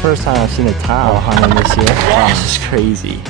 first time I've seen a tom hunting this year. Wow, this is crazy.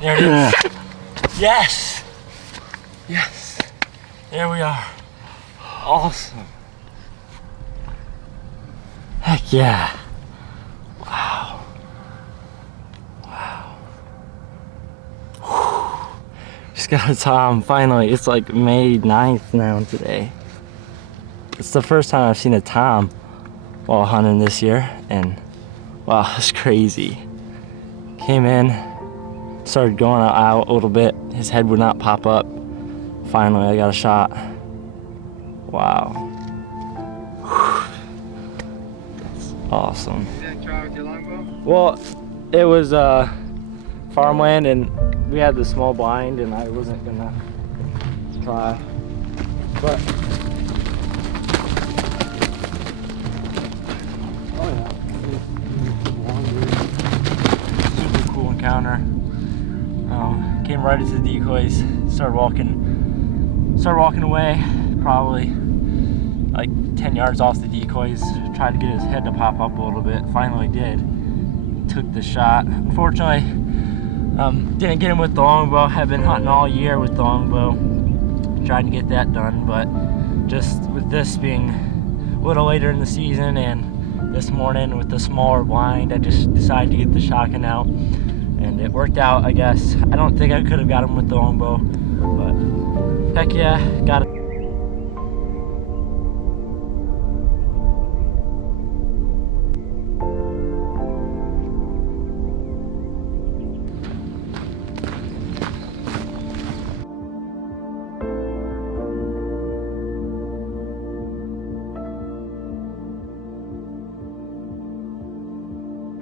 There it is. Yes! Yes! There we are. Awesome. Heck yeah. Wow. Wow. Whew. Just got a tom finally. It's like May 9th now today. It's the first time I've seen a tom while hunting this year, and wow, it's crazy. Came in, started going out a little bit. His head would not pop up. Finally, I got a shot. Wow. That's awesome. You didn't try with your longbow? Well, it was farmland, and we had the small blind, and I wasn't gonna try. But oh yeah, super cool encounter. Came right into the decoys, started walking away, probably like 10 yards off the decoys, tried to get his head to pop up a little bit, finally did, took the shot. Unfortunately, didn't get him with the longbow. Have been hunting all year with the longbow, tried to get that done, but just with this being a little later in the season and this morning with the smaller blind, I just decided to get the shotgun out. And it worked out, I guess. I don't think I could have got him with the longbow, but heck yeah, got it.